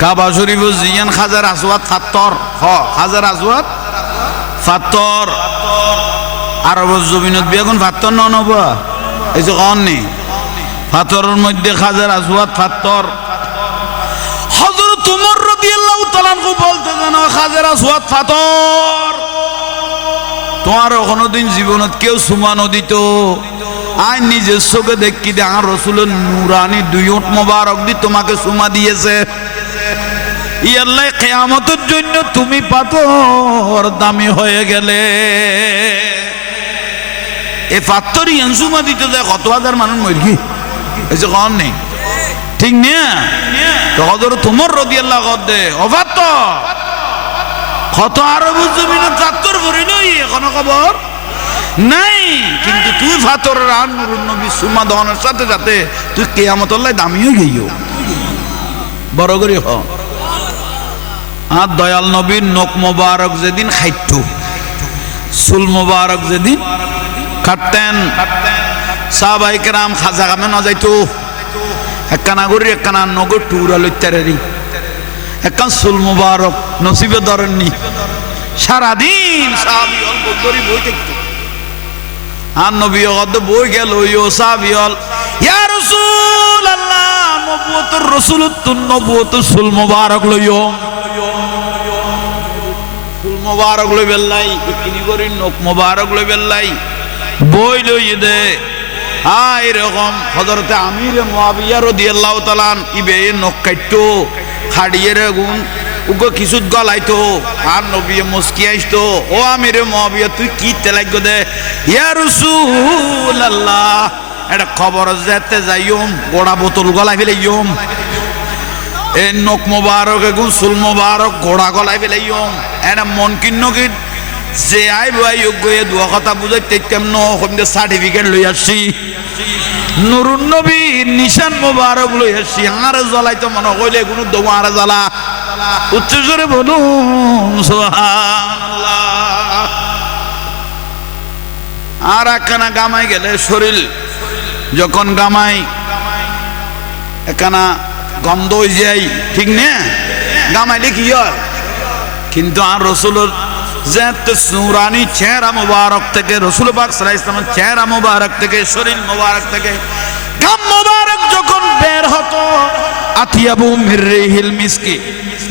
কাবা শরীফ জিয়ান হাজার আসওয়াত ফাত্তর হাজার আসওয়াত ফাত্তর আরব জমিনত বিয়াগুন ফাত্তর নবা এই যে কন নেই ফাত্তরের মধ্যে হাজার আসওয়াত ফাত্তর হযরত ওমর রাদিয়াল্লাহু তাআলা আনহু বলতে জানো হাজার আসওয়াত ফাত্তর তোমার কোনোদিন জীবনত কেউ সুমা নদিত আই নিজের চোখে দেখি দে আর রাসূলের নূরানি দুই ওঁট মোবারক দি তোমাকে সুমা দিয়েছে ই আল্লাহ কিয়ামতের জন্য তুমি পাথর দামি হয়ে গেলে এ পাথর ইয়ান সুমা দিতে যায় কত হাজার মানুষ মরগি এই যে কম নেই ঠিক না তো হযরত ওমর রাদিয়াল্লাহু দে অফাত কত আরব জমিনে পাথর ভরে নই এখনো খবর নাই কিন্তু তুই ফাতরের আর নূরুন নবী সুমা দহনের সাথে সাথে তুই কিয়ামতের লাই দামি হয়ে গইও বড় করে হ আর দয়াল নবীর নখ মোবারক যেদিন খাইতো চুল মোবারক যেদিন কাটতেন সাহাবায়ে কেরাম খাজা কামে না যাইতো একখানা গরি একখানা নগর টুরা লইতারি একখান চুল মোবারক নসিবে ধরেননি সারাদিন সাহাবী অল্প গরি বই দেখতো আর নবী কত বই গেল ইও সাহাবী ইয়া রাসূলুল্লাহ নবুয়তের রাসূলুতুন নবুয়তের চুল মোবারক লইও চুল মোবারক লই বেল্লাই কিনি করি নখ মোবারক লই বেল্লাই বই লই দে এরকম হযরতে আমির মুয়াবিয়া রাদিয়াল্লাহু তাআলা ইবে নখ কাটতো খাড়িয়ে গুণ উগো কিছুত গলাইতো আর নবী মুস্কি আইতো ও আমির মুয়াবিয়া তুই কি তেলাগ দে ইয়া রাসূলুল্লাহ এটা খবর যেতে যাইম গোড়া বোতল গলাই ফেলাইম এ নখ মোবারক এগুন চুল মোবারক গোড়া গলাই ফেলাইম এটা মন কিন্ন কি যে আই ভাই গয়ে দুয়া কথা বুঝাইতে কেমন হমদে সার্টিফিকেট লই আসছি নুরুন নবী নিশান মোবারক লই আসছি আর জ্বলাইতো মনে কইলে কোনো দোয়ার জ্বালা উচ্চ জোরে বলুন সুবহানাল্লাহ আর একখানা গামাই গেলে শরীর যখন গামাই একখানা গন্ধ হয়ে যায় ঠিক না গামাইলে কি হয় কিন্তু আর রাসূলের জাত নূরানি চেহারা মুবারক থেকে রাসূল পাক সাল্লাল্লাহু আলাইহি ওয়াসাল্লামের চেহারা মুবারক থেকে শরীর মুবারক থেকে গাম মুবারক যখন বের হতো আতিয়াবু মিররিহিল মিসকি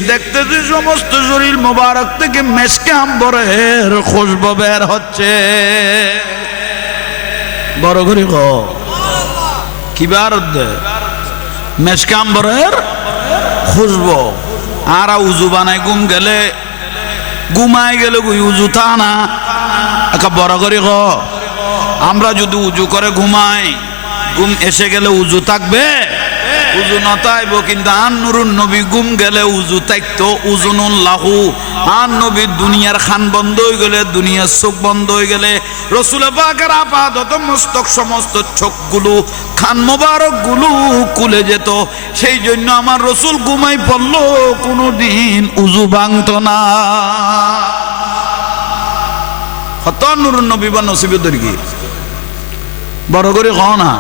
দেখতে যে সমস্ত শরীর মুবারক থেকে মেশকে আম্বরের খুশবু বের হচ্ছে বড় করে গো কি বার দে মেশকে আম্বরের খুশবু আর উযু বানাই ঘুমাই গেলে উজু তা না একা বড় করে গো আমরা যদি উজু করে ঘুমাই ঘুম এসে গেলে উজু থাকবে উজু না থাকব কিন্তু আন নুরুন নবী ঘুম গেলে উজু থাকতো উজুনুল লাহু আন নবীর দুনিয়ার খান বন্ধ হয়ে গেলে দুনিয়ার চোখ বন্ধ হয়ে গেলে রাসূল পাকের আপাতত মস্তক সমস্ত চোখগুলো খান মোবারক গুলো খুলে যেত সেই জন্য আমার রাসূল ঘুমাই পড়লো কোনোদিন উজু ভাঙতো না কত নুরুন নবী বা নসিবে দরকি বড় করে কও না